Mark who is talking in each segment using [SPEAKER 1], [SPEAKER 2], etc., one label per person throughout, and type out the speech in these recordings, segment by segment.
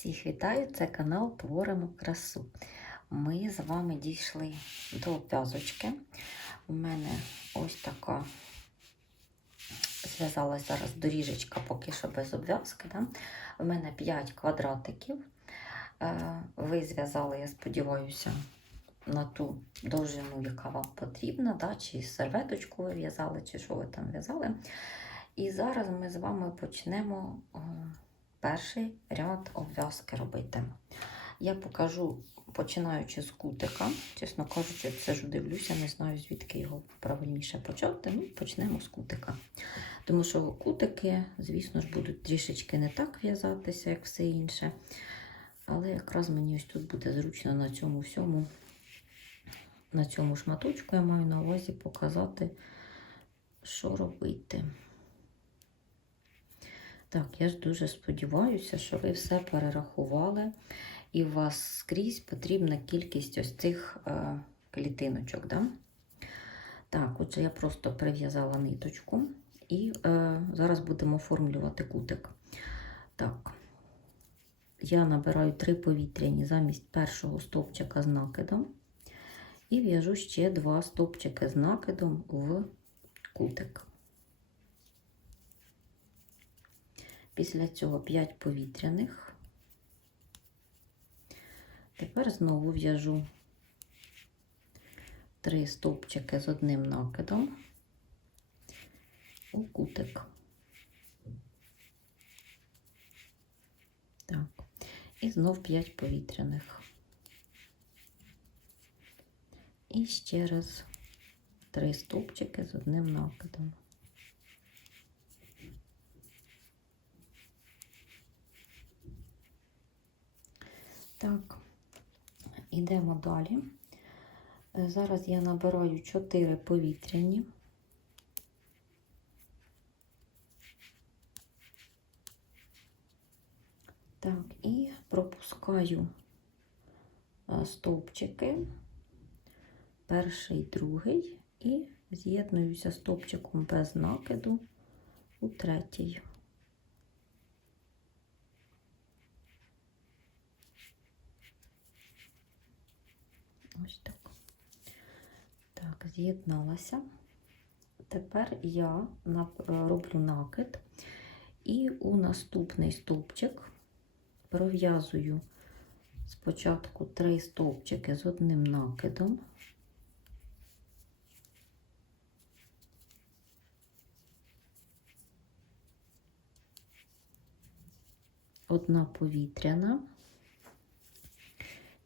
[SPEAKER 1] Всіх вітаю! Це канал Творимо красу. Ми з вами дійшли до в'язочки. У мене ось така зв'язалась зараз доріжечка поки що без обв'язки. Да? У мене 5 квадратиків. Е, Ви зв'язали, я сподіваюся, на ту довжину, яка вам потрібна, да? чи серветочку ви в'язали, чи що ви там в'язали. І зараз ми з вами почнемо е, перший ряд обв'язки робити. Я покажу, починаючи з кутика. Чесно кажучи, це ж дивлюся, не знаю, звідки його правильніше почати. Ну, почнемо з кутика. Тому що кутики, звісно ж, будуть трішечки не так в'язатися, як все інше. Але якраз мені ось тут буде зручно на цьому всьому, на цьому шматочку я маю на увазі показати, що робити. Так, я ж дуже сподіваюся, що ви все перерахували, і у вас скрізь потрібна кількість ось цих е, клітиночок. Да? Так, отже, я просто прив'язала ниточку і е, зараз будемо оформлювати кутик. Так, я набираю три повітряні замість першого стовпчика з накидом, і в'яжу ще два стовпчики з накидом в кутик. Після цього 5 повітряних. Тепер знову в'яжу 3 стовпчики з одним накидом у кутик. Так, і знов 5 повітряних. І ще раз 3 стовпчики з одним накидом. Так, ідемо далі. Е, Зараз я набираю 4 повітряні. Так, і пропускаю е, стовпчики, перший, другий, і з'єднуюся стовпчиком без накиду у третій. Ось так. Так, з'єдналася. Тепер я роблю накид і у наступний стовпчик пров'язую спочатку три стовпчики з одним накидом. Одна повітряна,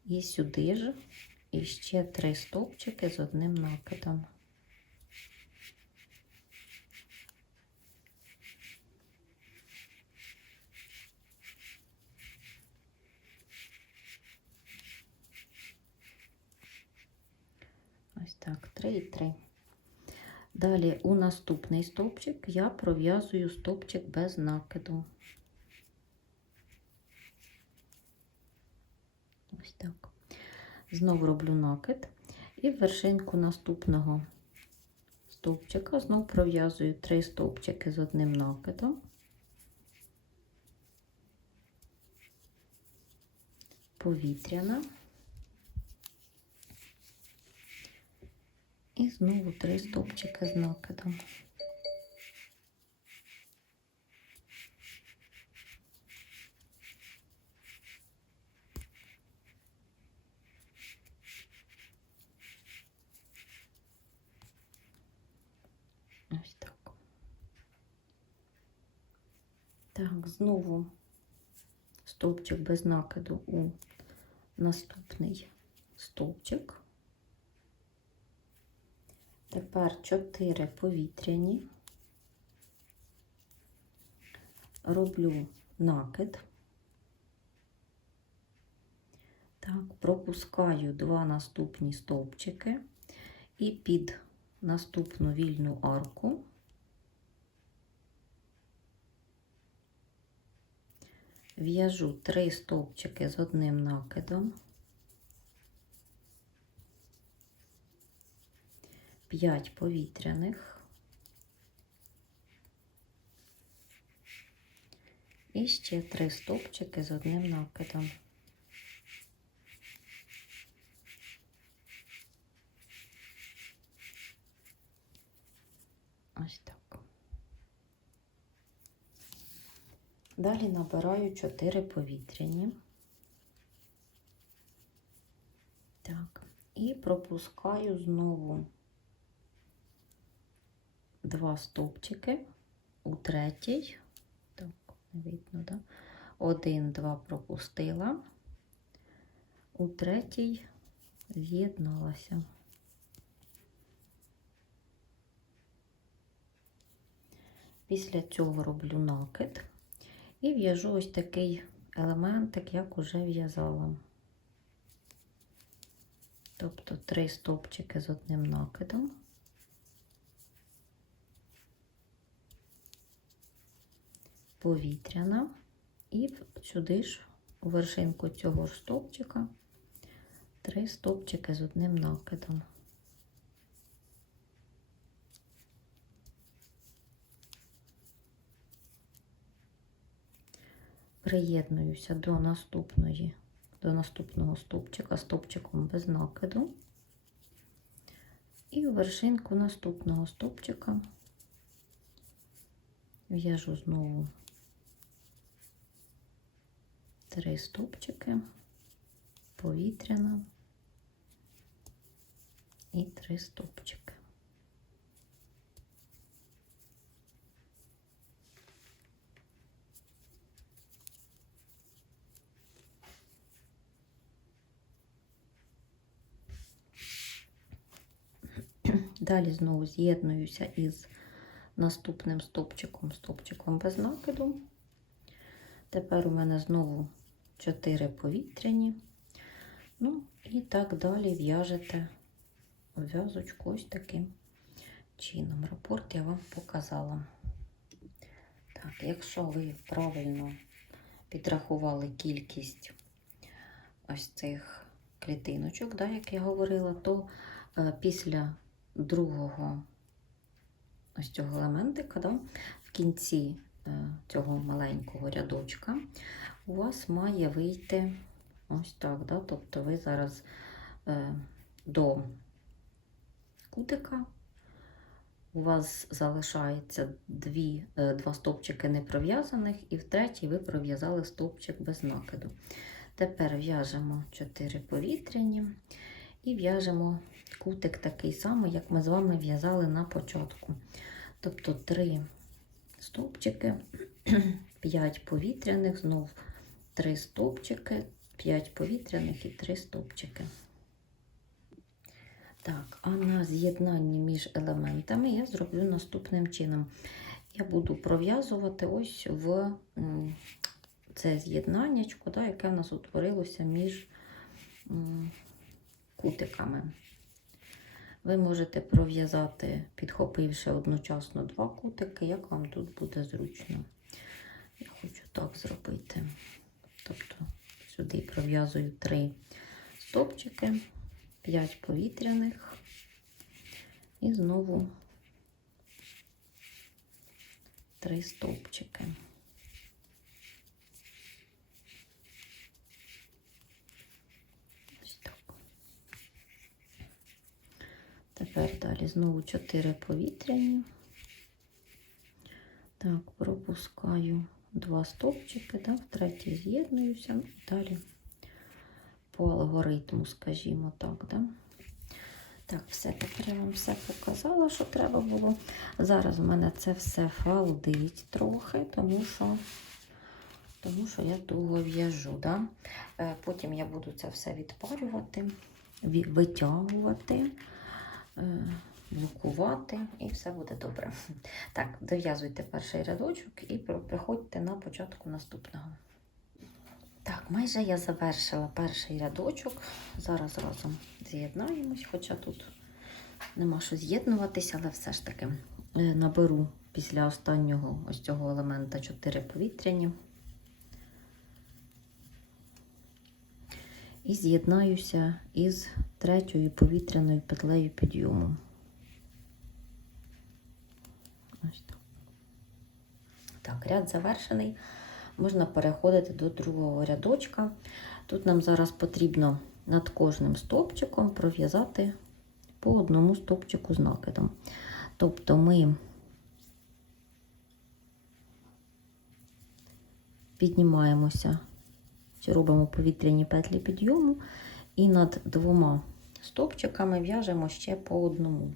[SPEAKER 1] і сюди ж і ще три стовпчики з одним накидом. Ось так, три і три. Далі у наступний стовпчик я пров'язую стовпчик без накиду. Ось так. Знову роблю накид і в вершинку наступного стовпчика знову пров'язую три стовпчики з одним накидом. Повітряна. І знову три стовпчики з накидом. Ось так. Так, знову стовпчик без накиду у наступний стовпчик. Тепер 4 повітряні. Роблю накид. Так, пропускаю два наступні стовпчики і під наступну вільну арку в'яжу три стовпчики з одним накидом, 5 повітряних І ще три стовпчики з одним накидом. Ось так. Далі набираю 4 повітряні. Так, і пропускаю знову два стовпчики у третій. Так, не видно, да? Один, два пропустила. У третій з'єдналася. Після цього роблю накид і в'яжу ось такий елементик, як уже в'язала. Тобто три стовпчики з одним накидом. Повітряна, і сюди ж у вершинку цього ж стовпчика три стовпчики з одним накидом. Приєднуюся до наступної, до наступного стовпчика стовпчиком без накиду. І у вершинку наступного стовпчика в'яжу знову три стовпчики, повітряна і три стовпчики. Далі знову з'єднуюся із наступним стовпчиком, стовпчиком без накиду. Тепер у мене знову 4 повітряні. Ну, і так далі в'яжете в'язочку ось таким чином. Рапорт я вам показала. Так, якщо ви правильно підрахували кількість ось цих клітиночок, да, як я говорила, то е, після другого ось цього елементика, да, в кінці е, цього маленького рядочка у вас має вийти ось так. Да? Тобто ви зараз е, до кутика у вас залишається дві, е, два стовпчики непров'язаних, і в третій ви пров'язали стовпчик без накиду. Тепер в'яжемо 4 повітряні і в'яжемо кутик такий самий, як ми з вами в'язали на початку. Тобто 3 стовпчики, 5 повітряних, знов 3 стовпчики, 5 повітряних і 3 стовпчики. Так, а на з'єднанні між елементами я зроблю наступним чином. Я буду пров'язувати ось в це з'єднаннячко, яке в нас утворилося між кутиками. Ви можете пров'язати, підхопивши одночасно два кутики, як вам тут буде зручно. Я хочу так зробити. Тобто сюди пров'язую три стовпчики, 5 повітряних і знову три стовпчики. Тепер далі знову 4 повітряні. Так, пропускаю два стовпчики, да, в третій з'єднуюся, ну, далі по алгоритму, скажімо так. Да. Так, все, тепер я вам все показала, що треба було. Зараз в мене це все фалдить трохи, тому що тому що я довго в'яжу. Да? Е, Потім я буду це все відпарювати, витягувати, блокувати, і все буде добре. Так, дов'язуйте перший рядочок і приходьте на початку наступного. Так, майже я завершила перший рядочок. Зараз разом з'єднаємось, хоча тут нема що з'єднуватися, але все ж таки е, наберу після останнього ось цього елемента 4 повітряні. І з'єднаюся із третьою повітряною петлею підйому. Так. Ряд завершений. можна переходити до другого рядочка. Тут нам зараз потрібно над кожним стовпчиком пров'язати по одному стовпчику з накидом. Тобто ми піднімаємося, робимо повітряні петлі підйому, і над двома стовпчиками в'яжемо ще по одному.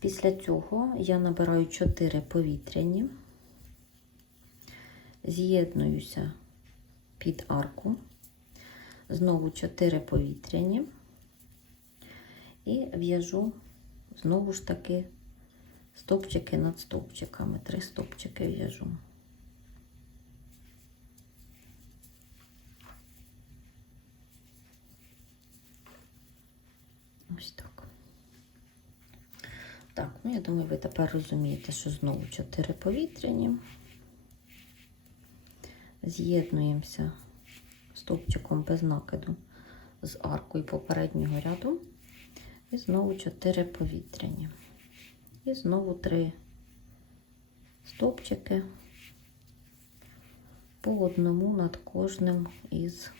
[SPEAKER 1] Після цього я набираю 4 повітряні, з'єднуюся під арку, знову 4 повітряні і в'яжу знову ж таки стовпчики над стовпчиками, 3 стовпчики в'яжу. Ось так. Так, ну я думаю, ви тепер розумієте, що знову 4 повітряні. З'єднуємося стовпчиком без накиду з аркою попереднього ряду. І знову 4 повітряні. І знову 3 стовпчики по одному над кожним із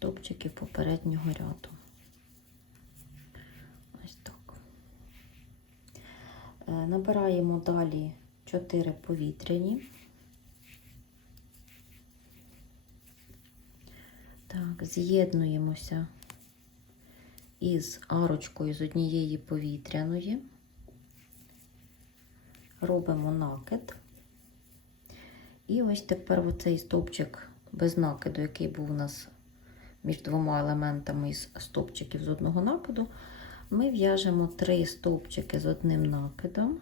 [SPEAKER 1] стовпчиків попереднього ряду. Ось так. Е, Набираємо далі 4 повітряні. Так, з'єднуємося із арочкою з однієї повітряної, робимо накид. І ось тепер оцей стовпчик без накиду, який був у нас між двома елементами із стовпчиків з одного накиду, ми в'яжемо три стовпчики з одним накидом.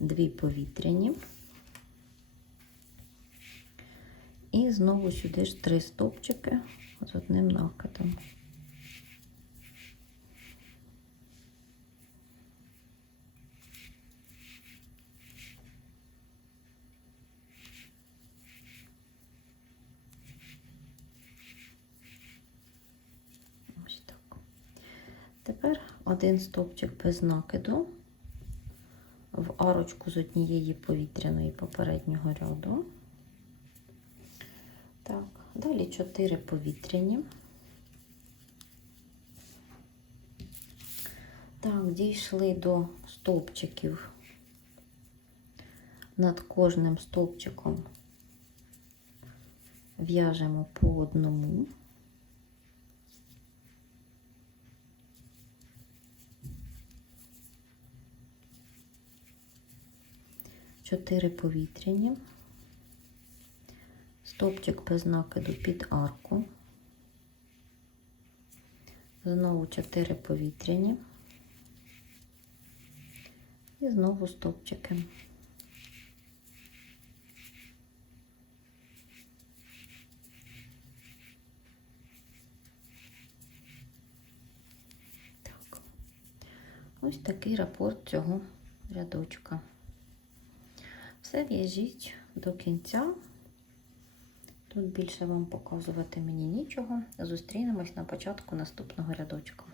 [SPEAKER 1] Дві повітряні. І знову сюди ж три стовпчики з одним накидом. Ось так. Тепер один стовпчик без накиду в арочку з однієї повітряної попереднього ряду. Так, далі 4 повітряні. Так, дійшли до стовпчиків. Над кожним стовпчиком в'яжемо по одному. Чотири повітряні стовпчик без накиду під арку, знову 4 повітряні і знову стовпчики. Так. Ось такий рапорт цього рядочка. Все в'яжіть до кінця. Тут більше вам показувати мені нічого. Зустрінемось на початку наступного рядочка.